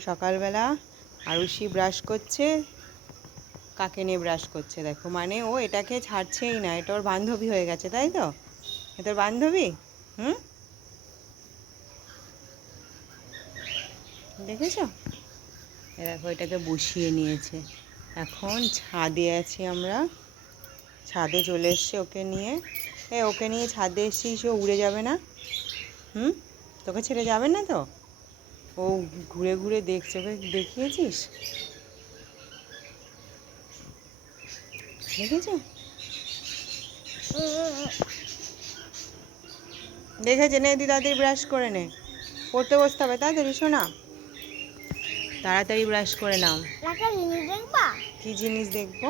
সকালবেলা আরুষি ব্রাশ করছে কাকে নিয়ে ব্রাশ করছে, দেখো। মানে ও এটাকে ছাড়ছেই না, এটা ওর বান্ধবী হয়ে গেছে, তাই তো? এ তোর বান্ধবী? হুম? দেখেছ? এ দেখো, এটাকে বসিয়ে নিয়েছে। এখন ছাদে আছি আমরা। ছাদে চলে এসছে ওকে নিয়ে। এ, ওকে নিয়ে ছাদে এসছিস, ও উড়ে যাবে না? হুম? তোকে ছেড়ে যাবে না তো? ও ঘুরে ঘুরে দেখছে দেখিয়েছিস? দেখেছ? দেখেছে? নে দি তাড়াতাড়ি ব্রাশ করে নে। পড়তে বসতে হবে তাড়াতাড়ি শোনা। তাড়াতাড়ি ব্রাশ করে নাও। কি জিনিস দেখব?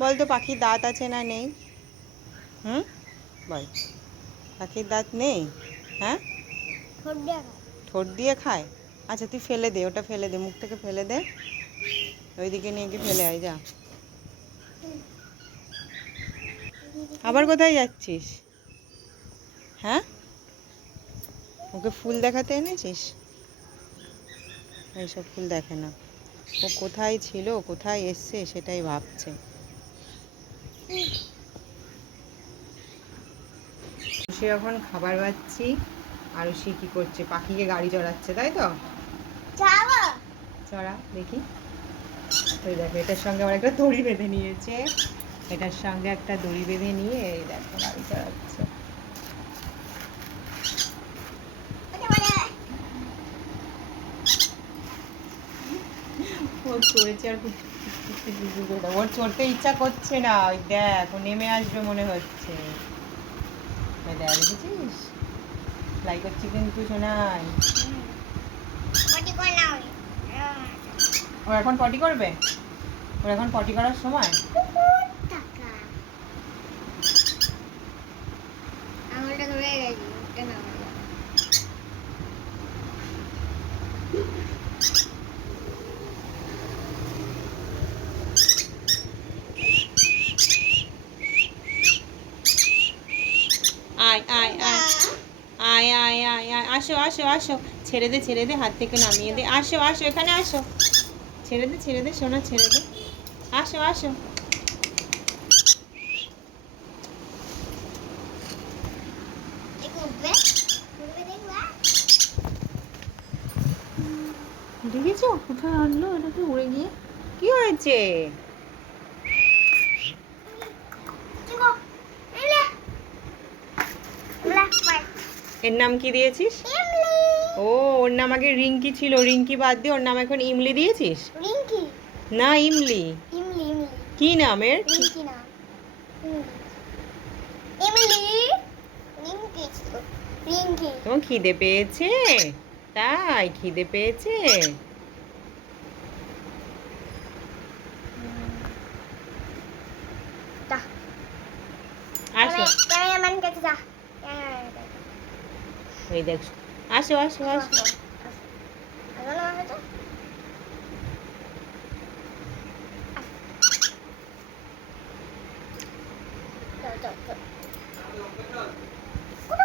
বল তো পাখির দাঁত আছে না নেই? হুম? বল। পাখির দাঁত নেই? হ্যাঁ? ঠোঁট দিয়ে খায়। আচ্ছা তুই ফেলে দে ওটা ফেলে দে মুখ থেকে ফেলে দে। ওইদিকে নিয়ে গিয়ে ফেলে আয় যা। আবার কোথায় যাচ্ছিস? হ্যাঁ? ওকে ফুল দেখাতে এনেছিস? এইসব ফুল দেখে না। ও কোথায় ছিল কোথায় এসছে সেটাই ভাবছে। সে এখন খাবার পাচ্ছি আর সে কি করছে? পাখিকে গাড়ি চড়াচ্ছে তাই তো? চড়া দেখি। ওই দেখো এটার সঙ্গে আবার একটা দড়ি বেঁধে নিয়েছে। এটার সঙ্গে একটা দড়ি বেঁধে নিয়ে এই দেখো গাড়ি চড়াচ্ছে। ও চড়েছে আর। ওর চড়তে ইচ্ছা করছে না। ওই দেখ নেমে আসবে মনে হচ্ছে। দেখ দেখেছিস ফ্লাই করছি কিন্তু শোনাই ও এখন পটি করবে? ওর এখন পটি করার সময়? টাকা। আঙুলটা ধরে গেছি আয় আয় আয়। আয় আয় আয় আয়। আসো আসো আসো। ছেড়ে দে ছেড়ে দে, হাত থেকে নামিয়ে দে। আসো আসো, এখানে আসো। ছেড়ে দে ছেড়ে দে, সোনা, ছেড়ে দে। আসো আসো। দেখেছ? কোথায় আনলো? এটাকে উড়ে গিয়ে। কি হয়েছে? এর নাম কি দিয়েছিস? ও ওর নাম আগে রিঙ্কি ছিল। রিঙ্কি বাদ দিয়ে ওর নাম এখন ইমলি দিয়েছিস? না ইমলি। কি নামের তোমার খিদে পেয়েছে। তাই খিদে পেয়েছে। আসো। ক্যামেরাম্যান কাছে যা। ওই দেখ আসো আসো আসো।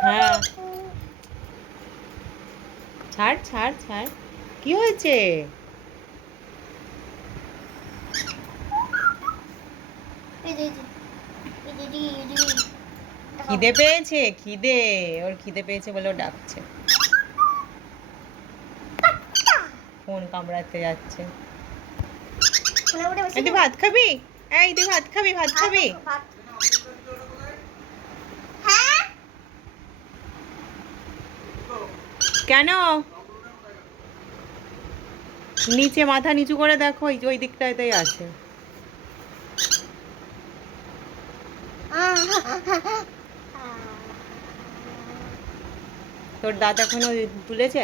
হ্যাঁ। ছাড় ছাড় ছাড়। কি হয়েছে? খিদে পেয়েছে? খিদে। ওর খিদে পেয়েছে বলে ও ডাকছে। ফোন কামড়াতে যাচ্ছে। এই ভাত খাবি? এই তুই ভাত খাবি ভাত খাবি? কেন? নিচে মাথা নিচু করে দেখো ওই ওই দিকটাতেই আছে। তোর দাদা কোনো তুলেছে